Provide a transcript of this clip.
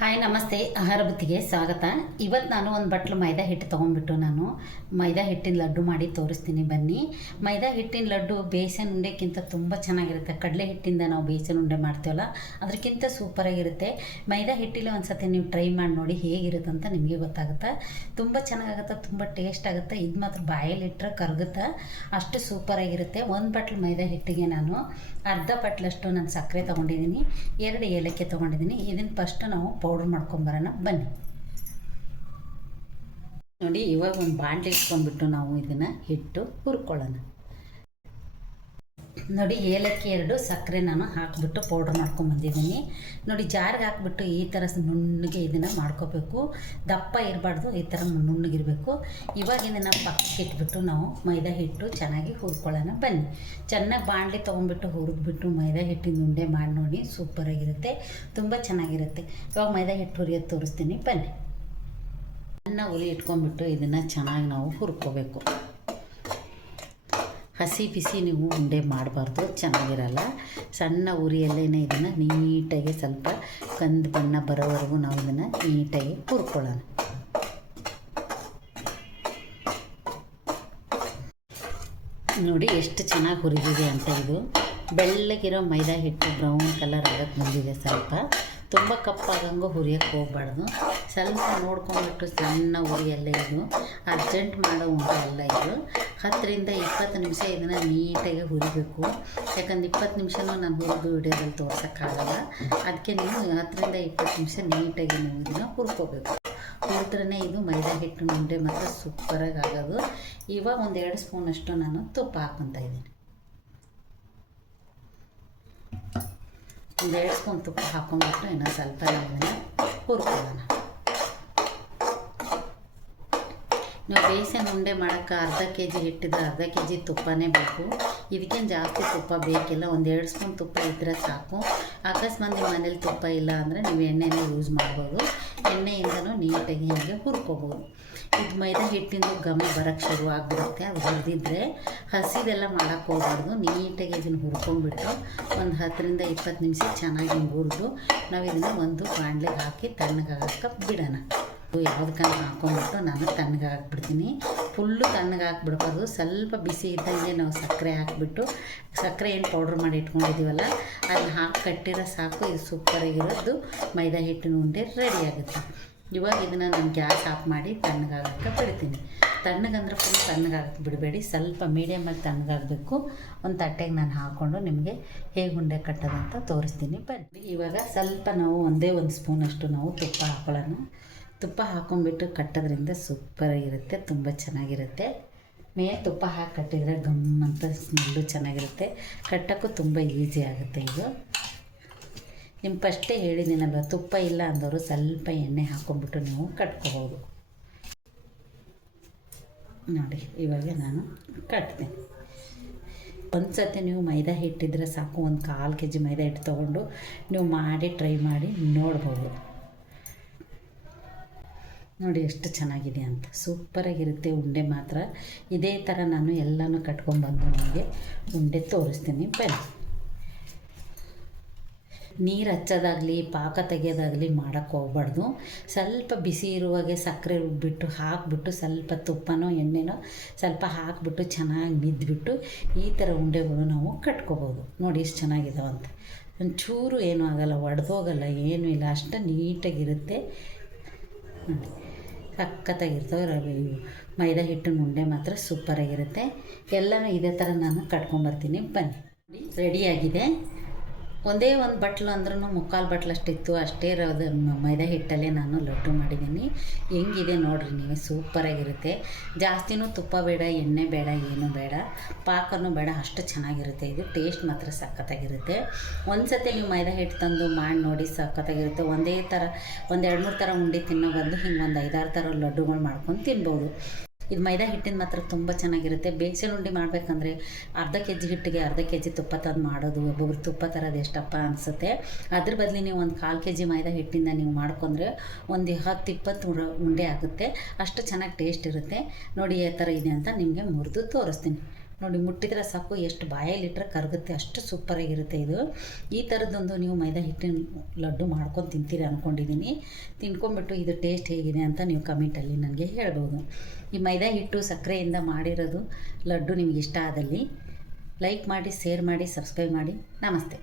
Hi ನಮಸ್ತೆ. ಆಹಾರ ಬುತ್ತಿಗೆ ಸ್ವಾಗತ. ಇವತ್ತು ನಾನು ಒಂದು ಬಟ್ಲು ಮೈದಾ ಹಿಟ್ಟು ತೊಗೊಂಡ್ಬಿಟ್ಟು ನಾನು ಮೈದಾ ಹಿಟ್ಟಿನ ಲಡ್ಡು ಮಾಡಿ ತೋರಿಸ್ತೀನಿ ಬನ್ನಿ. ಮೈದಾ ಹಿಟ್ಟಿನ ಲಡ್ಡು ಬೇಸನ್ ಉಂಡೆಕ್ಕಿಂತ ತುಂಬ ಚೆನ್ನಾಗಿರುತ್ತೆ. ಕಡಲೆ ಹಿಟ್ಟಿಂದ ನಾವು ಬೇಸನ್ ಉಂಡೆ ಮಾಡ್ತೀವಲ್ಲ ಅದಕ್ಕಿಂತ ಸೂಪರಾಗಿರುತ್ತೆ. ಮೈದಾ ಹಿಟ್ಟಿಲಿ ಒಂದು ಸತಿ ನೀವು ಟ್ರೈ ಮಾಡಿ ನೋಡಿ ಹೇಗಿರುತ್ತೆ ಅಂತ ನಿಮಗೆ ಗೊತ್ತಾಗುತ್ತೆ. ತುಂಬ ಚೆನ್ನಾಗಾಗುತ್ತೆ, ತುಂಬ ಟೇಸ್ಟ್ ಆಗುತ್ತೆ. ಇದು ಮಾತ್ರ ಬಾಯಲ್ಲಿಟ್ಟರೆ ಕರಗುತ್ತೆ, ಅಷ್ಟು ಸೂಪರಾಗಿರುತ್ತೆ. ಒಂದು ಬಟ್ಲು ಮೈದಾ ಹಿಟ್ಟಿಗೆ ನಾನು ಅರ್ಧ ಬಟ್ಲಷ್ಟು ನಾನು ಸಕ್ಕರೆ ತೊಗೊಂಡಿದ್ದೀನಿ, 2 ಏಲಕ್ಕಿ ತೊಗೊಂಡಿದ್ದೀನಿ. ಇದನ್ನು ಫಸ್ಟ್ ನಾವು ಪೌಡ್ರ್ ಮಾಡ್ಕೊಂಬರೋಣ ಬನ್ನಿ. ನೋಡಿ, ಇವಾಗ ಒಂದು ಬಾಣಲೆ ಇಟ್ಕೊಂಡ್ಬಿಟ್ಟು ನಾವು ಇದನ್ನು ಹಿಟ್ಟು ಹುರ್ಕೊಳ್ಳೋಣ. ನೋಡಿ, ಏಲಕ್ಕಿ 2, ಸಕ್ಕರೆ ನಾನು ಹಾಕಿಬಿಟ್ಟು ಪೌಡ್ರ್ ಮಾಡ್ಕೊಂಬಂದಿದ್ದೀನಿ. ನೋಡಿ, ಜಾರಿಗೆ ಹಾಕ್ಬಿಟ್ಟು ಈ ಥರ ನುಣ್ಣಗೆ ಇದನ್ನು ಮಾಡ್ಕೋಬೇಕು. ದಪ್ಪ ಇರಬಾರ್ದು, ಈ ಥರ ನುಣ್ಣಗಿರಬೇಕು. ಇವಾಗ ಇದನ್ನು ಪಕ್ಕಕ್ಕೆ ಇಟ್ಬಿಟ್ಟು ನಾವು ಮೈದಾ ಹಿಟ್ಟು ಚೆನ್ನಾಗಿ ಹುರ್ಕೊಳ್ಳೋಣ ಬನ್ನಿ. ಚೆನ್ನಾಗಿ ಬಾಣಲೆ ತೊಗೊಂಡ್ಬಿಟ್ಟು ಹುರಿದ್ಬಿಟ್ಟು ಮೈದಾ ಹಿಟ್ಟಿನ ಉಂಡೆ ಮಾಡಿ ನೋಡಿ, ಸೂಪರಾಗಿರುತ್ತೆ, ತುಂಬ ಚೆನ್ನಾಗಿರುತ್ತೆ. ಇವಾಗ ಮೈದಾ ಹಿಟ್ಟು ಹುರಿಯೋದು ತೋರಿಸ್ತೀನಿ ಬನ್ನಿ. ಸಣ್ಣ ಉರಿ ಇಟ್ಕೊಂಡ್ಬಿಟ್ಟು ಇದನ್ನು ಚೆನ್ನಾಗಿ ನಾವು ಹುರ್ಕೋಬೇಕು. ಹಸಿ ಬಿಸಿ ನೀವು ಉಂಡೆ ಮಾಡಬಾರ್ದು, ಚೆನ್ನಾಗಿರಲ್ಲ. ಸಣ್ಣ ಉರಿಯಲ್ಲೇ ಇದನ್ನು ನೀಟಾಗಿ ಸ್ವಲ್ಪ ಕಂದು ಬಣ್ಣ ಬರೋವರೆಗೂ ನಾವು ಇದನ್ನು ನೀಟಾಗಿ ಹುರ್ಕೊಳ್ಳೋಣ. ನೋಡಿ ಎಷ್ಟು ಚೆನ್ನಾಗಿ ಹುರಿದಿದೆ ಅಂತ. ಇದು ಬೆಳ್ಳಗಿರೋ ಮೈದಾ ಹಿಟ್ಟು ಬ್ರೌನ್ ಕಲರ್ ಆಗೋಕ್ಕೆ ಬಂದಿದೆ. ಸ್ವಲ್ಪ ತುಂಬ ಕಪ್ಪಾಗಂಗೂ ಹುರಿಯೋಕ್ಕೆ ಹೋಗಬಾರ್ದು, ಸ್ವಲ್ಪ ನೋಡ್ಕೊಂಡ್ಬಿಟ್ಟು ಸಣ್ಣ ಉರಿಯಲ್ಲೇ. ಇದು ಅರ್ಜೆಂಟ್ ಮಾಡೋ ಉಂಡೆ ಅಲ್ಲ, ಇದು 10-20 ನಿಮಿಷ ಇದನ್ನು ನೀಟಾಗಿ ಹುರಿಬೇಕು. ಯಾಕಂದ್ರೆ 20 ನಿಮಿಷನೂ ನಾನು ಹುರಿದು ವಿಡಿಯೋದಲ್ಲಿ ತೋರ್ಸೋಕ್ಕಾಗಲ್ಲ. ಅದಕ್ಕೆ ನೀವು 10-20 ನಿಮಿಷ ನೀಟಾಗಿ ನೀವು ಇದನ್ನು ಹುರ್ಕೋಬೇಕು. ಹುರಿದ್ರೇ ಇದು ಮೈದಾ ಹಿಟ್ಟಿನ ಉಂಡೆ ಮಾತ್ರ ಸೂಪರಾಗಿ ಆಗೋದು. ಇವಾಗ 1-2 ಸ್ಪೂನಷ್ಟು ನಾನು ತುಪ್ಪ ಹಾಕ್ಕೊತಾ ಇದ್ದೀನಿ. 1-2 ಸ್ಪೂನ್ ತುಪ್ಪ ಹಾಕ್ಕೊಂಡ್ಬಿಟ್ಟು ಇನ್ನೂ ಸ್ವಲ್ಪ ಇದನ್ನು ಹುರ್ಕೊಳ್ಳೋಣ. ನೀವು ಬೇಸನ್ ಉಂಡೆ ಮಾಡೋಕ್ಕೆ ಅರ್ಧ kg ಹಿಟ್ಟಿದ್ರೆ ಅರ್ಧ kg ತುಪ್ಪನೇ ಬೇಕು. ಇದಕ್ಕೇನು ಜಾಸ್ತಿ ತುಪ್ಪ ಬೇಕಿಲ್ಲ, 1-2 ಸ್ಪೂನ್ ತುಪ್ಪ ಇದ್ದರೆ ಸಾಕು. ಅಕಸ್ಮಾತ್ ನಿಮ್ಮ ಮನೇಲಿ ತುಪ್ಪ ಇಲ್ಲ ಅಂದರೆ ನೀವು ಎಣ್ಣೆನೇ ಯೂಸ್ ಮಾಡ್ಬೋದು. ಎಣ್ಣೆಯಿಂದನೂ ನೀಟಾಗಿ ಹೀಗೆ ಹುರ್ಕೋಬೋದು. ಇದು ಮೈದಾ ಹಿಟ್ಟಿಂದು ಘಮ ಬರೋಕ್ಕೆ ಶುರು ಆಗಿಬಿಡುತ್ತೆ. ಅದು ಹುರಿದಿದ್ರೆ ಹಸಿದೆಲ್ಲ ಮಾಡೋಕ್ಕೆ ಹೋಗ್ಬಾರ್ದು. ನೀಟಾಗಿ ಇದನ್ನು ಹುರ್ಕೊಂಡ್ಬಿಟ್ಟು ಒಂದು 10-20 ನಿಮಿಷ ಚೆನ್ನಾಗಿ ಹುರಿದು ನಾವು ಇದನ್ನು ಒಂದು ಬಾಣಲೆಗೆ ಹಾಕಿ ತಣ್ಣಗಾಗಕ್ಕೆ ಬಿಡೋಣ. ಯಾವುದಕ್ಕಂತ ಹಾಕ್ಕೊಂಡ್ಬಿಟ್ಟು ನಾನು ತಣ್ಣಗೆ ಹಾಕ್ಬಿಡ್ತೀನಿ. ಫುಲ್ಲು ತಣ್ಣಗೆ ಹಾಕ್ಬಿಡ್ಬಾರ್ದು, ಸ್ವಲ್ಪ ಬಿಸಿ ಇದ್ದಂಗೆ ನಾವು ಸಕ್ಕರೆ ಹಾಕ್ಬಿಟ್ಟು, ಸಕ್ಕರೆ ಏನು ಪೌಡ್ರ್ ಮಾಡಿ ಇಟ್ಕೊಂಡಿದ್ದೀವಲ್ಲ ಅದನ್ನ ಹಾಕಿ ಕಟ್ಟಿರೋ ಸಾಕು. ಇದು ಸೂಪರಾಗಿರೋದು ಮೈದಾ ಹಿಟ್ಟಿನ ಉಂಡೆ ರೆಡಿ ಆಗುತ್ತೆ. ಇವಾಗ ಇದನ್ನು ನಾನು ಗ್ಯಾಸ್ ಆಫ್ ಮಾಡಿ ತಣ್ಣಗಾಗಕ್ಕೆ ಬಿಡ್ತೀನಿ. ತಣ್ಣಗಂದ್ರೆ ಫುಲ್ ತಣ್ಣಗಾಗಕ್ಕೆ ಬಿಡಬೇಡಿ, ಸ್ವಲ್ಪ ಮೀಡಿಯಮಲ್ಲಿ ತಣ್ಣಗಾಗಬೇಕು. ಒಂದು ತಟ್ಟೆಗೆ ನಾನು ಹಾಕ್ಕೊಂಡು ನಿಮಗೆ ಹೇಗೆ ಉಂಡೆ ಕಟ್ಟೋದಂತ ತೋರಿಸ್ತೀನಿ ಬನ್ನಿ. ಇವಾಗ ಸ್ವಲ್ಪ ನಾವು ಒಂದೇ ಸ್ಪೂನಷ್ಟು ನಾವು ತುಪ್ಪ ಹಾಕೊಳ್ಳೋಣ. ತುಪ್ಪ ಹಾಕ್ಕೊಂಡ್ಬಿಟ್ಟು ಕಟ್ಟೋದ್ರಿಂದ ಸೂಪರಾಗಿರುತ್ತೆ, ತುಂಬ ಚೆನ್ನಾಗಿರುತ್ತೆ. ತುಪ್ಪ ಹಾಕಿ ಕಟ್ಟಿದರೆ ಗಮ್ ಅಂತ ಸ್ಮೆಲ್ಲು ಚೆನ್ನಾಗಿರುತ್ತೆ. ಕಟ್ಟೋಕ್ಕೂ ತುಂಬ ಈಸಿ ಆಗುತ್ತೆ. ಇದು ನಿಮ್ಮ ಫಸ್ಟೇ ಹೇಳಿದ್ದೀನಲ್ವ, ತುಪ್ಪ ಇಲ್ಲ ಅಂದವರು ಸ್ವಲ್ಪ ಎಣ್ಣೆ ಹಾಕ್ಕೊಂಡ್ಬಿಟ್ಟು ನೀವು ಕಟ್ಕೋಬೋದು. ನೋಡಿ, ಇವಾಗ ನಾನು ಕಟ್ತೀನಿ. ಒಂದು ಸತಿ ನೀವು ಮೈದಾ ಹಿಟ್ಟಿದ್ರೆ ಸಾಕು, 1/4 kg ಮೈದಾ ಹಿಟ್ಟು ತೊಗೊಂಡು ನೀವು ಮಾಡಿ ಟ್ರೈ ಮಾಡಿ ನೋಡ್ಬೋದು. ನೋಡಿ ಎಷ್ಟು ಚೆನ್ನಾಗಿದೆ ಅಂತ, ಸೂಪರಾಗಿರುತ್ತೆ ಉಂಡೆ ಮಾತ್ರ. ಇದೇ ಥರ ನಾನು ಎಲ್ಲನೂ ಕಟ್ಕೊಂಡ್ಬಂದು ನಿಮಗೆ ಉಂಡೆ ತೋರಿಸ್ತೀನಿ ಬನ್ನಿ. ನೀರು ಹಚ್ಚೋದಾಗಲಿ ಪಾಕ ತೆಗೆಯೋದಾಗಲಿ ಮಾಡೋಕ್ಕೆ ಹೋಗ್ಬಾರ್ದು. ಸ್ವಲ್ಪ ಬಿಸಿ ಇರುವಾಗೆ ಸಕ್ಕರೆ ರುಬ್ಬಿಟ್ಟು ಹಾಕಿಬಿಟ್ಟು ಸ್ವಲ್ಪ ತುಪ್ಪನೋ ಎಣ್ಣೆನೋ ಸ್ವಲ್ಪ ಹಾಕಿಬಿಟ್ಟು ಚೆನ್ನಾಗಿ ಮಿದ್ಬಿಟ್ಟು ಈ ಥರ ಉಂಡೆಗಳು ನಾವು ಕಟ್ಕೋಬೋದು. ನೋಡಿ ಎಷ್ಟು ಚೆನ್ನಾಗಿದಾವಂತ. ಒಂಚೂರು ಏನೂ ಆಗೋಲ್ಲ, ಒಡೆದೋಗಲ್ಲ, ಏನೂ ಇಲ್ಲ, ಅಷ್ಟು ನೀಟಾಗಿರುತ್ತೆ. ನೋಡಿ ಸಖತ್ತಾಗಿರ್ತವೆ. ಮೈದಾ ಹಿಟ್ಟಿನ ಉಂಡೆ ಮಾತ್ರ ಸೂಪರಾಗಿರುತ್ತೆ. ಎಲ್ಲನೂ ಇದೇ ಥರ ನಾನು ಕಟ್ಕೊಂಬರ್ತೀನಿ ಬನ್ನಿ. ರೆಡಿಯಾಗಿದೆ. ಒಂದೇ ಒಂದು ಬಟ್ಲು ಅಂದ್ರೂ 3/4 ಬಟ್ಲಷ್ಟಿತ್ತು, ಅಷ್ಟೇ ಮೈದಾ ಹಿಟ್ಟಲ್ಲೇ ನಾನು ಲಡ್ಡು ಮಾಡಿದ್ದೀನಿ. ಹೆಂಗಿದೆ ನೋಡಿರಿ ನೀವು, ಸೂಪರಾಗಿರುತ್ತೆ. ಜಾಸ್ತಿನೂ ತುಪ್ಪ ಬೇಡ, ಎಣ್ಣೆ ಬೇಡ, ಏನೂ ಬೇಡ, ಪಾಕನೂ ಬೇಡ, ಅಷ್ಟು ಚೆನ್ನಾಗಿರುತ್ತೆ. ಇದು ಟೇಸ್ಟ್ ಮಾತ್ರ ಸಖತ್ತಾಗಿರುತ್ತೆ. ಒಂದು ಸತಿ ನೀವು ಮೈದಾ ಹಿಟ್ಟು ತಂದು ಮಾಡಿ ನೋಡಿ, ಸಖತ್ತಾಗಿರುತ್ತೆ. ಒಂದೇ ಥರ 1-2-3 ಥರ ಉಂಡೆ ತಿನ್ನೋ ಬದಲು ಹಿಂಗೆ ಒಂದು 5-6 ಥರ ಲಡ್ಡುಗಳು ಮಾಡ್ಕೊಂಡು ತಿನ್ಬೋದು. ಇದು ಮೈದಾ ಹಿಟ್ಟಿನ ಮಾತ್ರ ತುಂಬ ಚೆನ್ನಾಗಿರುತ್ತೆ. ಬೇಸನ್ ಉಂಡೆ ಮಾಡಬೇಕಂದ್ರೆ ಅರ್ಧ kg ಹಿಟ್ಟಿಗೆ ಅರ್ಧ kg ತುಪ್ಪ ತಂದು ಮಾಡೋದು, ಒಬ್ಬೊಬ್ರು ತುಪ್ಪ ತರೋದು ಎಷ್ಟಪ್ಪ ಅನಿಸುತ್ತೆ. ಅದ್ರ ಬದಲು ನೀವು 1/4 kg ಮೈದಾ ಹಿಟ್ಟಿಂದ ನೀವು ಮಾಡ್ಕೊಂಡ್ರೆ ಒಂದು 10-20 ಉಂಡೆ ಆಗುತ್ತೆ. ಅಷ್ಟು ಚೆನ್ನಾಗಿ ಟೇಸ್ಟ್ ಇರುತ್ತೆ. ನೋಡಿ ಯಾವ ಥರ ಇದೆ ಅಂತ ನಿಮಗೆ ಮುರಿದು ತೋರಿಸ್ತೀನಿ. ನೋಡಿ ಮುಟ್ಟಿದ್ರೆ ಸಾಕು, ಎಷ್ಟು ಬಾಯಲ್ಲಿಟ್ಟರೆ ಕರಗುತ್ತೆ, ಅಷ್ಟು ಸೂಪರಾಗಿರುತ್ತೆ ಇದು. ಈ ಥರದ್ದೊಂದು ನೀವು ಮೈದಾ ಹಿಟ್ಟಿನ ಲಡ್ಡು ಮಾಡ್ಕೊಂಡು ತಿಂತೀರಿ ಅಂದ್ಕೊಂಡಿದ್ದೀನಿ. ತಿನ್ಕೊಂಬಿಟ್ಟು ಇದು ಟೇಸ್ಟ್ ಹೇಗಿದೆ ಅಂತ ನೀವು ಕಮೆಂಟಲ್ಲಿ ನನಗೆ ಹೇಳ್ಬೋದು. ಈ ಮೈದಾ ಹಿಟ್ಟು ಸಕ್ಕರೆಯಿಂದ ಮಾಡಿರೋದು ಲಡ್ಡು ನಿಮಗೆ ಇಷ್ಟ ಆದಲ್ಲಿ ಲೈಕ್ ಮಾಡಿ, ಶೇರ್ ಮಾಡಿ, ಸಬ್ಸ್ಕ್ರೈಬ್ ಮಾಡಿ. ನಮಸ್ತೆ.